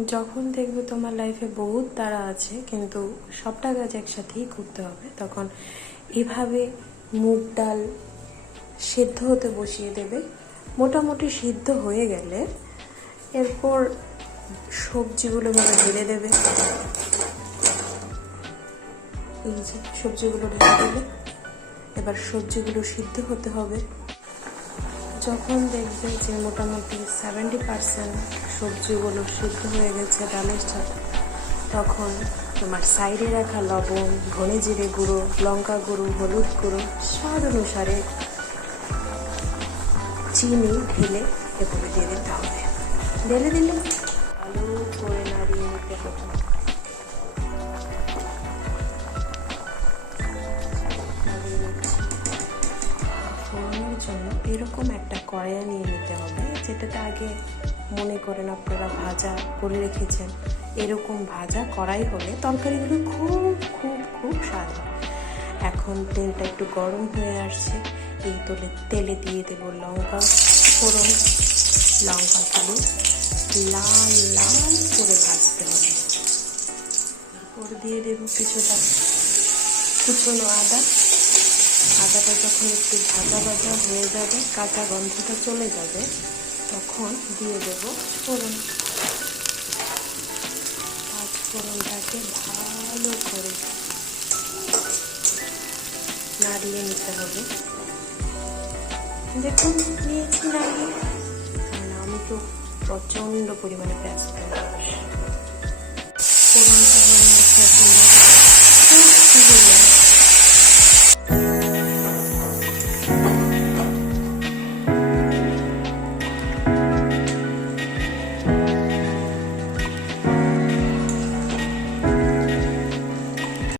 যখন দেখবে তোমার লাইফে বহুত তাড়া আছে কিন্তু সবটা কাজ একসাথেই করতে হবে, তখন এভাবে মুগ ডাল সিদ্ধ হতে বসিয়ে দেবে। মোটামুটি সিদ্ধ হয়ে গেলে এরপর সবজিগুলো মানে ঢেলে দেবে। এই যে সবজিগুলো ঢেলে দেবে। এবার সবজিগুলো সিদ্ধ হতে হবে। যখন দেখবে যে মোটামুটি 70% সবজিগুলো সিদ্ধ হয়ে গেছে ডালের সাথে, তখন তোমার সাইডে রাখা লবণ, ধনে জিরে গুঁড়ো, লঙ্কা গুঁড়ো, হলুদ গুঁড়ো, স্বাদ অনুসারে চিনি ঢেলে এরপরে দিয়ে দিতে হবে। ঢেলে দিলে ভালো করে নাড়িয়ে নিতে হবে। ফোড়নের জন্য এরকম একটা কড়াই নিয়ে নিতে হবে, যেটাতে আগে মনে করেন আপনারা ভাজা করে রেখেছেন। এরকম ভাজা কড়াই হলে তরকারিগুলো খুব খুব খুব স্বাদ হয়। এখন তেলটা একটু গরম হয়ে আসছে, এই তেলে দিয়ে দেবো লঙ্কা ফোড়ন। লঙ্কাগুলো লাল লাল করে ভাজতে হবে। ওর দিয়ে দেবো কিছুটা কুচনো আদা। আদাটা যখন একটু ভাজা ভাজা হয়ে যাবে, কাঁচা গন্ধটা চলে যাবে, তখন দিয়ে দেবো ফোড়ন। পাঁচফোড়নটাকে ভালো করে নাড়িয়ে নিতে হবে। দেখুন নিয়েছি নাড়িয়ে, কারণ আমি তো প্রচণ্ড পরিমাণে ব্যস্ত।